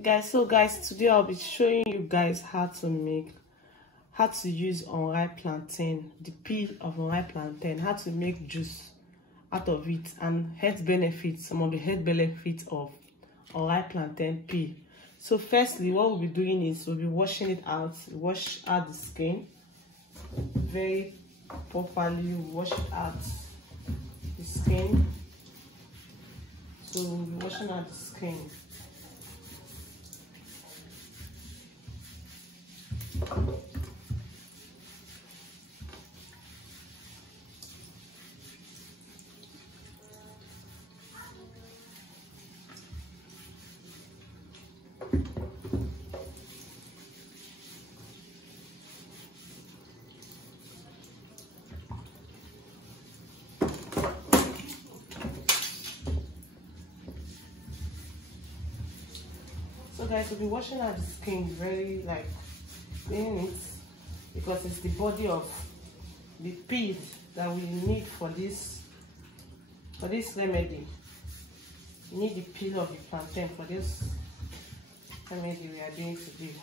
Guys, today I'll be showing you guys how to use unripe plantain, the peel of unripe plantain, how to make juice out of it, and some of the health benefits of unripe plantain peel. So firstly, what we'll be doing is we'll be washing it out. Wash out the skin very properly. Wash it out the skin. So we'll be washing out the skin. So guys, we'll be washing out the skin very cleaning it, because it's the body of the peel that we need for this remedy. You need the peel of the plantain for this remedy we are doing today.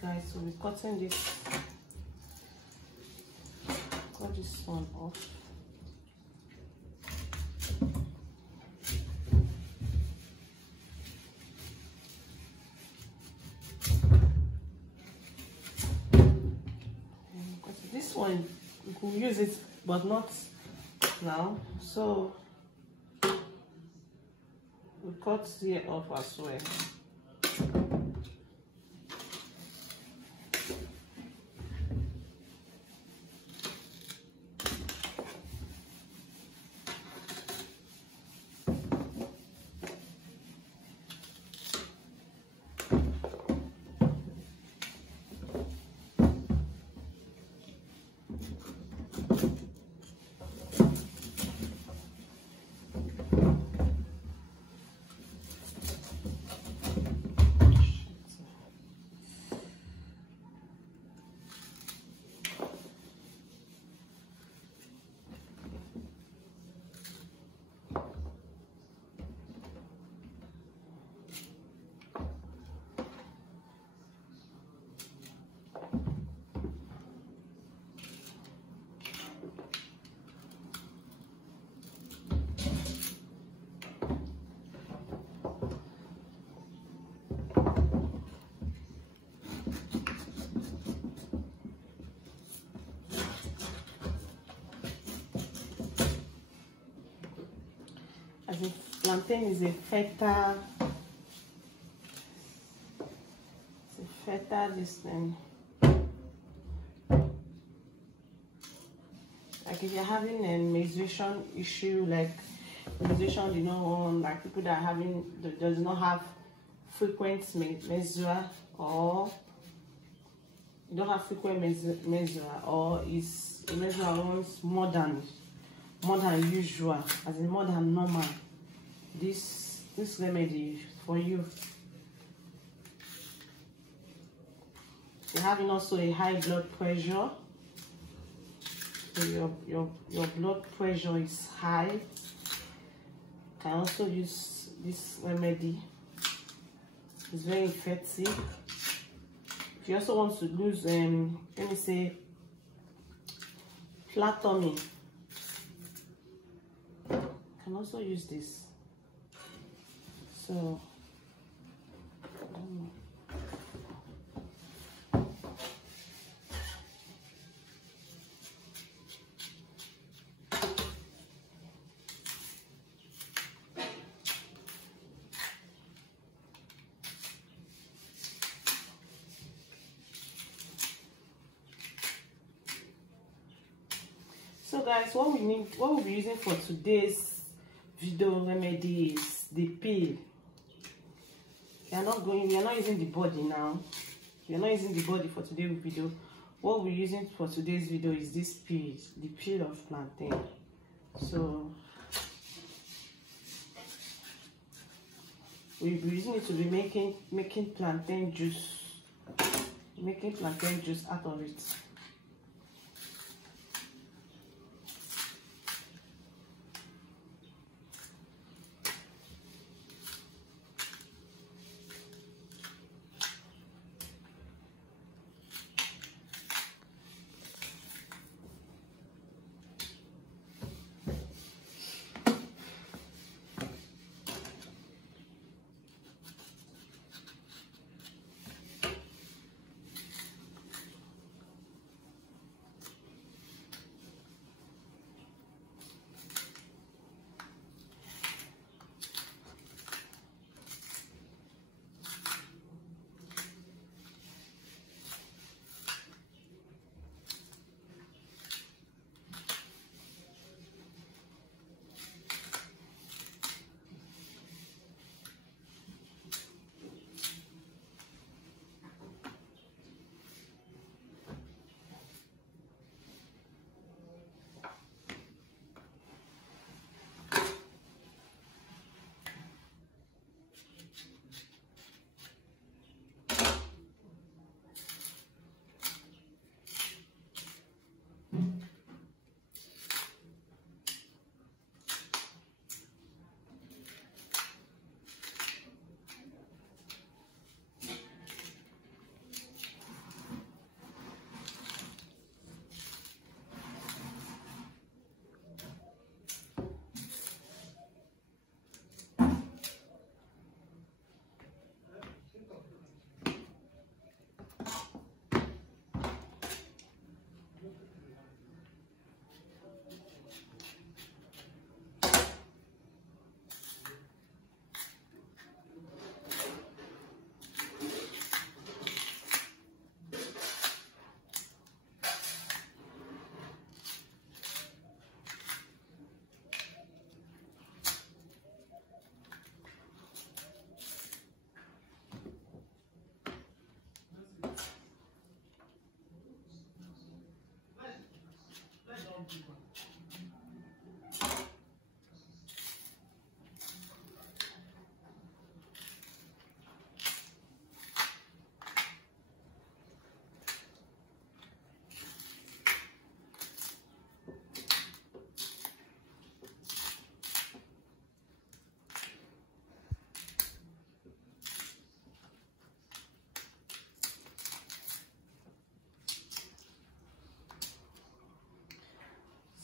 Guys, so we're cutting this, cut this one off. This one we can use it, but not now, so we cut here off as well. Plantain is a fertile this thing. Like if you're having a menstruation issue, like menstruation you know, like people that are does not have frequent menstruation, or you don't have frequent menstruation, or is menstruation runs more than usual, as in more than normal, this remedy for you. You're having also a high blood pressure, so your blood pressure is high, you can also use this remedy. It's very effective. If you also want to lose let me say flat tummy, you can also use this. So So guys, what we'll be using for today's video remedy is the peel. We are not using the body now. We are not using the body for today's video. What we're using for today's video is this peel, the peel of plantain. So we'll be using it to be making plantain juice. Making plantain juice out of it.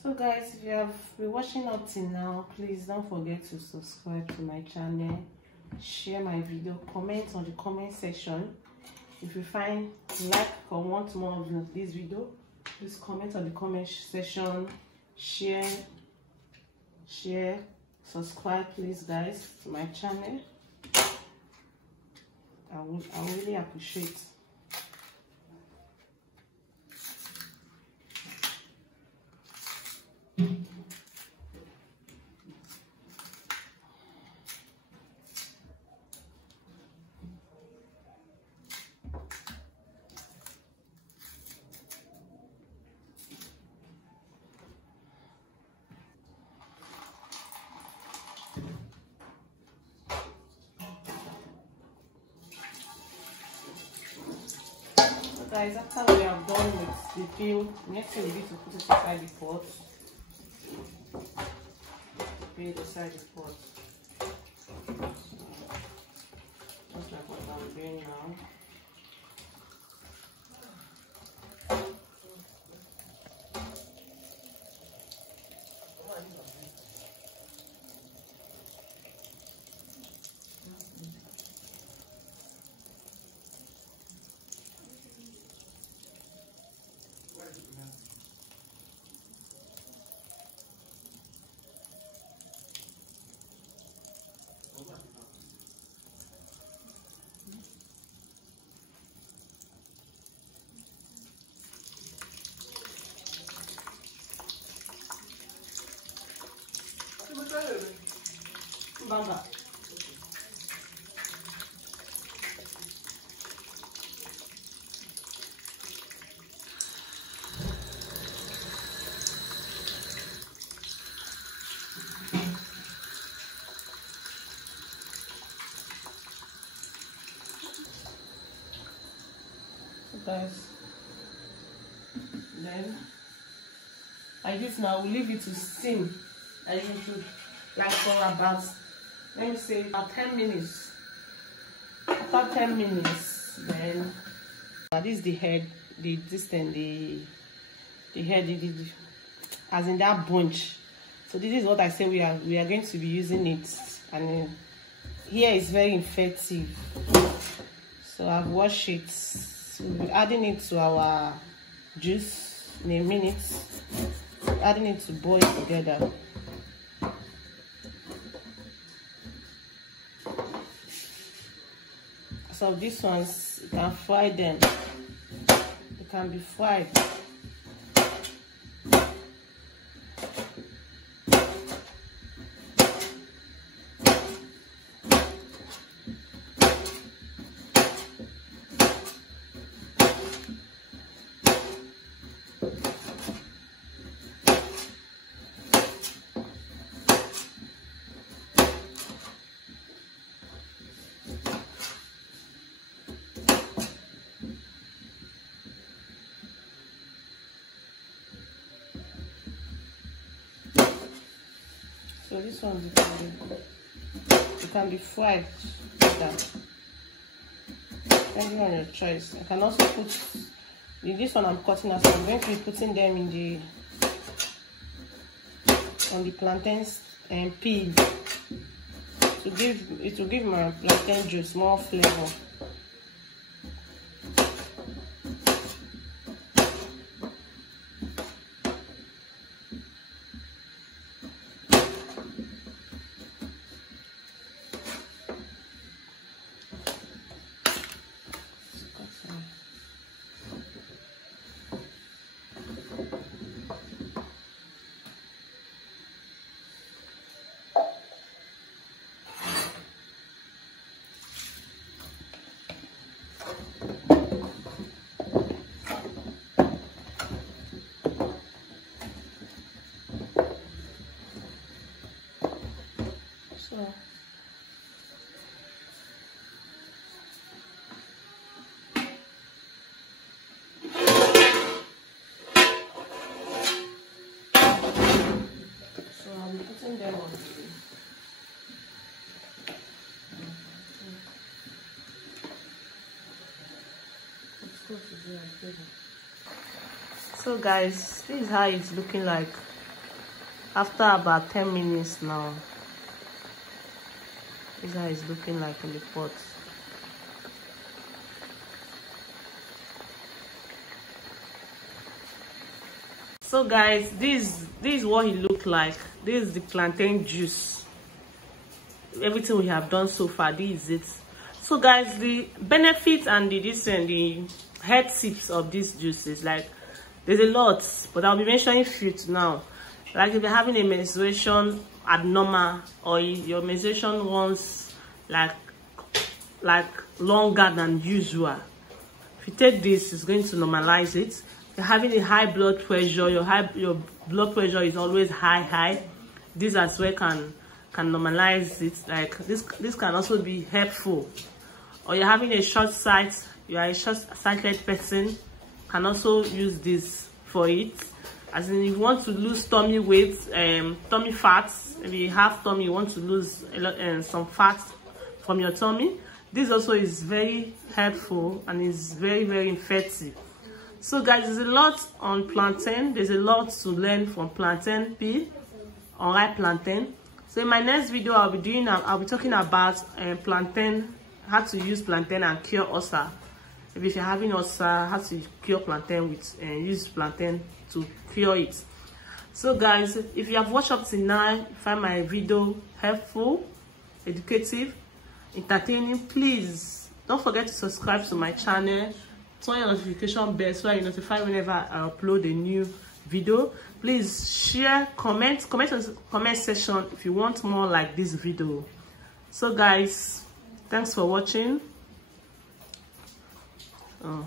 So guys, if you have been watching up till now, please don't forget to subscribe to my channel, share my video, comment on the comment section. If you find like or want more of this video, please comment on the comment section, share, subscribe please guys to my channel. I really appreciate. Guys, after we are done with the peel, next thing we need to put it inside the pot. Put it inside the pot. Just like what I'm doing now. Baba. Guys, then like this now, we'll leave it to steam. Like you should, like for about, let me say about 10 minutes. After 10 minutes, then this is the head, the head, as in that bunch. So this is what I say we are going to be using it, and here is very effective. So I've washed it. So we'll be adding it to our juice in a minute. Adding it to boil together. So these ones, you can fry them. They can be fried. So this one you can be fried like that. Depending on your choice. I can also put this one I'm cutting as I'm going to be putting them in on the plantains and peel to give my plantain juice more flavor. So I'm putting them on. So guys, this is how it's looking like after about 10 minutes now. This is how it's looking like in the pot. So guys, this is what it looked like. This is the plantain juice. Everything we have done so far, this is it. So guys, the benefits and the head tips of these juices, like there's a lot, but I'll be mentioning few now. Like if you're having a menstruation abnormal, or your menstruation wants like longer than usual, if you take this, it's going to normalize it. If you're having a high blood pressure, your blood pressure is always high, this as well can normalize it. Like this can also be helpful. Or you're having a short sight, you are a short-sighted person, can also use this for it. As in, if you want to lose tummy weight, tummy fats, maybe you have tummy, you want to lose some fats from your tummy, this also is very helpful and is very, very effective. So guys, there's a lot on plantain. There's a lot to learn from plantain peel, unripe plantain. So in my next video, I'll be talking about plantain, how to use plantain and cure ulcer. If you're having ulcer, how to cure plantain with use plantain to cure it. So guys, if you have watched up till now, find my video helpful, educative, entertaining, please don't forget to subscribe to my channel, turn your notification bell so that you're notified whenever I upload a new video. Please share, comment on the comment section if you want more like this video. So guys, thanks for watching. Oh.